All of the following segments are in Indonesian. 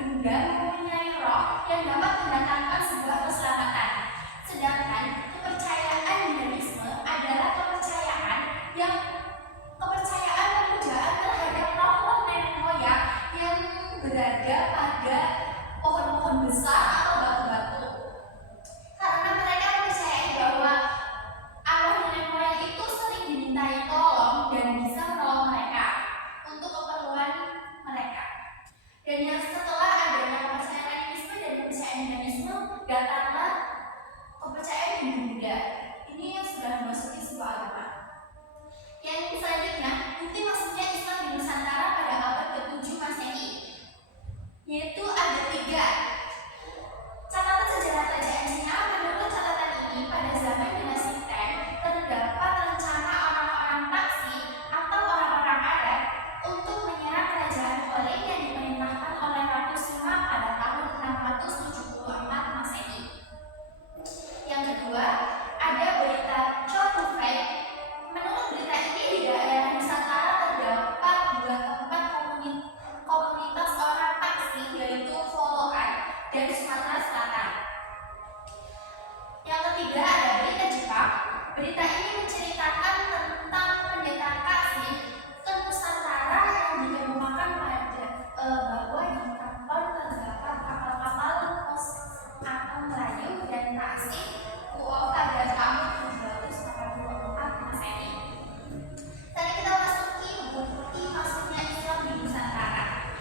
benda mempunyai roh yang dapat mendatangkan sebuah keselamatan. Sedangkan kepercayaan humanisme adalah kepercayaan pemujaan terhadap roh-roh nenek moyang yang berada pada pohon-pohon besar atau batu-batu. Karena mereka percaya bahwa Allah nenek moyang itu sering dimintai tolong dan bisa menolong mereka untuk keperluan mereka. Dan yang setelah adanya kepercayaan animisme dan kepercayaan humanisme, datanglah kepercayaan Hindu-Buddha. Ini yang sudah memasuki sebuah agama. Yang selanjutnya, bukti maksudnya Islam di Nusantara pada abad ke-7 Masehi, yaitu ada 3. Catatan sejarah kerajaan Cina. Menurut catatan ini, pada zaman dinasti Tang terdapat rencana orang-orang Taxi atau orang-orang Arab untuk menyerang kerajaan Holei yang diperintahkan oleh Ratu Sima pada tahun 674 Masehi. Yang kedua, ada berita Chow Tu Fai. Menurut berita ini, di daerah Nusantara terdapat 2 tempat komunitas orang Taxi, yaitu Foloan dan Sumatera Selatan. Yang ketiga, ada berita Jepang. Berita ini menceritakan tentang pendeta Kasim ke Nusantara yang dikemukakan bahwa di kapal terdapat kapal-kapal pos atau Melayu dan Taksih Kuo pada tahun 784 Masehi. Tadi kita masuki bukti masuknya Islam di Nusantara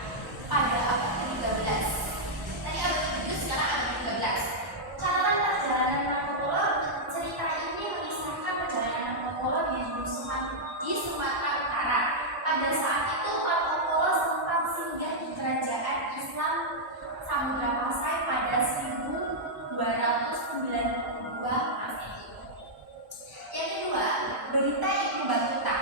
pada abad ke-13. Tadi abad ke-7, sekarang abad ke-13. Catatan perjalanan Marco Polo. Cerita ini mengisahkan perjalanan Marco Polo di Sumatera Utara. Pada saat itu Marco Polo sempat singgah di kerajaan Islam Samudra Pasai pada 1292 Masehi. Yang kedua, berita Ibnu Battuta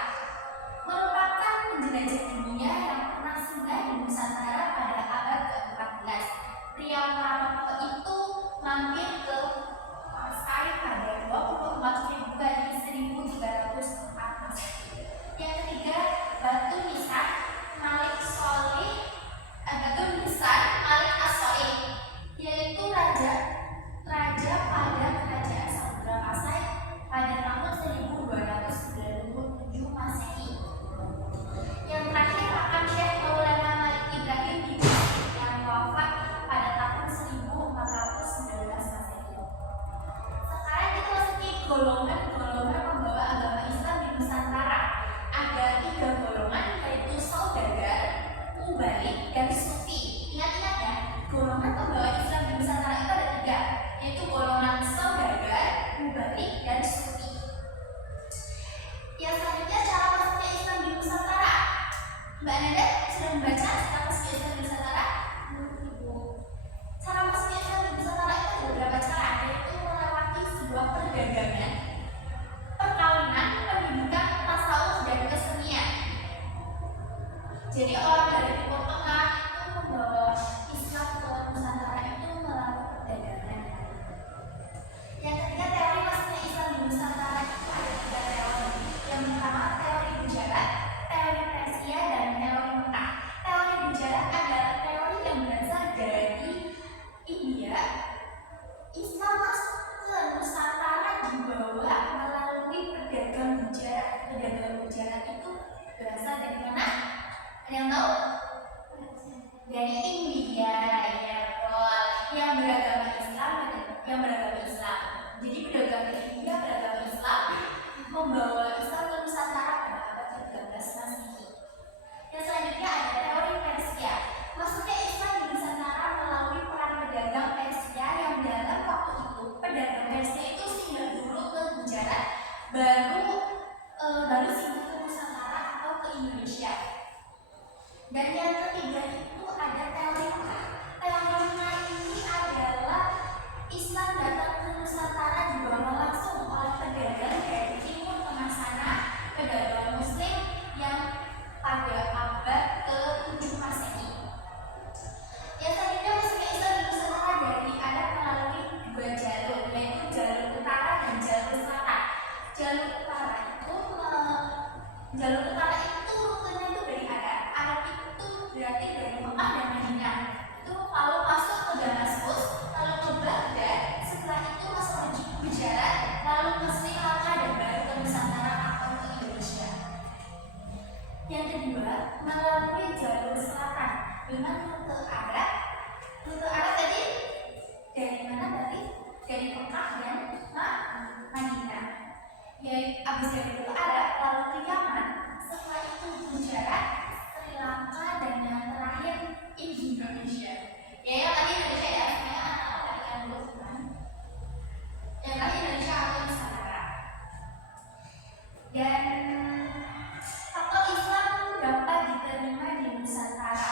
merupakan penjelajah dunia yang pernah singgah di Nusantara pada abad ke-14. Pria Maroko itu mampir ke Pasai pada 24 Februari 1304 Masehi. Yang ketiga, Batu Nisan Malik As-Solih, yaitu raja pada kerajaan Samudra Pasai pada tahun 1297 Masehi. Yang terakhir akan Syekh Maulana Malik Ibrahim yang wafat pada tahun 1419 Masehi. Sekarang kita masuki golongan-golongan pembawa agama Islam di Nusantara. Ada 3 golongan, yaitu saudagar, mubalik, dan sufi. Ingat-ingat ya, golongan pembawa Islam di Nusantara itu ada 3, yaitu golongan saudagar, mubalik, dan sufi. Yang selanjutnya, cara masuknya Islam di Nusantara. Mbak Nada sudah membaca cara masuknya Islam di Nusantara? Cara masuknya Islam di Nusantara itu ada beberapa cara, yaitu melewati sebuah perdagangan, perkawinan, pendidikan, tasawuf, dan kesenian. Jadi orang dari Timur Tengah itu membawa Islam ke Nusantara dengan rute Arab. Rute Arab tadi dari mana tadi? Dari Mekah dan Madinah. Ya, abis dari rute Arab lalu ke Yaman. Setelah itu Gujarat, Sri Lanka, dan yang terakhir Indonesia. Ya, yang tadi Indonesia ya, saya anak-anak yang dulu kan. Yang tadi Indonesia atau Nusantara. Dan faktor Islam dapat diterima di Nusantara.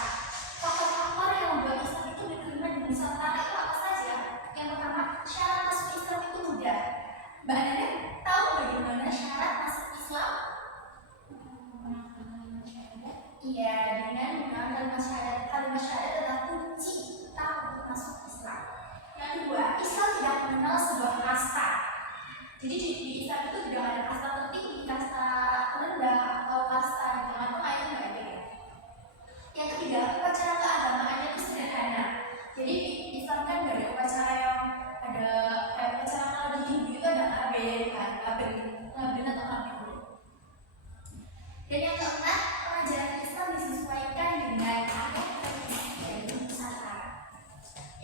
Faktor-faktor yang membuat Islam itu diterima di Nusantara itu apa saja? Yang pertama, syarat masuk Islam itu mudah. Mbak Nanda tahu bagaimana syarat masuk Islam? Iya, dengan mengenal kalimat syahadat adalah kunci utama untuk masuk Islam. Yang kedua, Islam tidak mengenal sebuah kasta. Jadi di Islam itu tidak ada kasta tertinggi, kasta rendah, atau kasta di tengah-tengah, itu nggak ada. Yang ketiga, upacara keagamaannya itu sederhana. Jadi di Islam kan nggak ada upacara yang ada upacara kalau di Hindu itu ada ngaben kan, ngaben atau ngaben. Dan yang keempat, pengajaran Islam disesuaikan dengan adat tradisi dari Nusantara.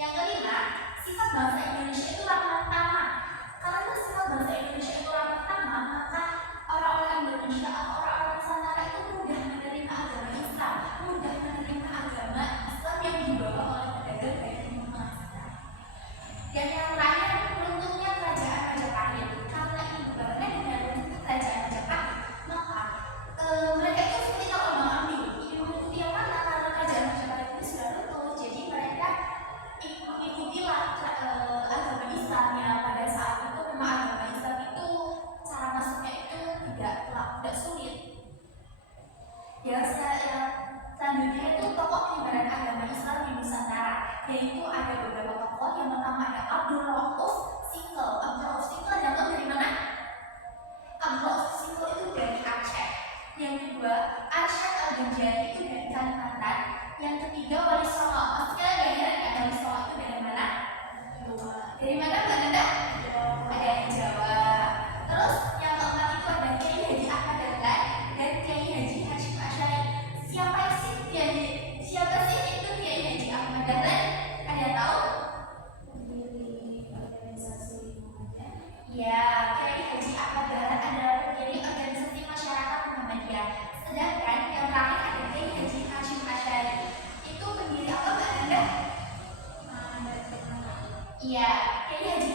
Yang kelima, sifat bangsa Indonesia itu ramah tamah. Karena sifat bangsa Indonesia itu ramah tamah, maka orang-orang Indonesia atau orang-orang Nusantara itu mudah menerima agama Islam, mudah menerima agama Islam yang dibawa oleh pedagang dari Timur. Dan yang terakhir, runtuhnya kerajaan Majapahit. Karena ini berbarengan dengan runtuhnya kerajaan Majapahit, maka mereka itu seperti kalau mengambil mengikuti yang mana, karena kerajaan Majapahit itu sudah runtuh, jadi mereka mengikutilah agama Islam yang pada saat itu memang agama Islam itu cara masuknya itu tidak sulit. Ya, selanjutnya itu tokoh penyebaran agama Islam di Nusantara, yaitu ada beberapa tokoh. Yang pertama ada Abdul Rauf Singkil. Abdul Rauf Singkil datang dari mana? Abdul Rauf Singkil itu dari Aceh. Yang kedua, Arsyad Al-Banjari itu dari Kalimantan. Yang ketiga, Wali Songo. Maksudnya dari Wali Songo itu dari mana? Dari mana Mbak Nanda? Ada di Jawa. Terus yang keempat itu ada Kiai Haji Ahmad Dahlan dan Kiai Haji Hashim Asy'ari. Siapa sih itu Kiai Haji Ahmad Dahlan? Ada yang tahu? Ya, Kiai Haji Ahmad Dahlan adalah pendiri organisasi masyarakat Muhammadiyah. Sedangkan yang terakhir ada Kiai Haji Hashim Asy'ari. Itu pendiri apa Mbak Nanda? Iya, Kiai Haji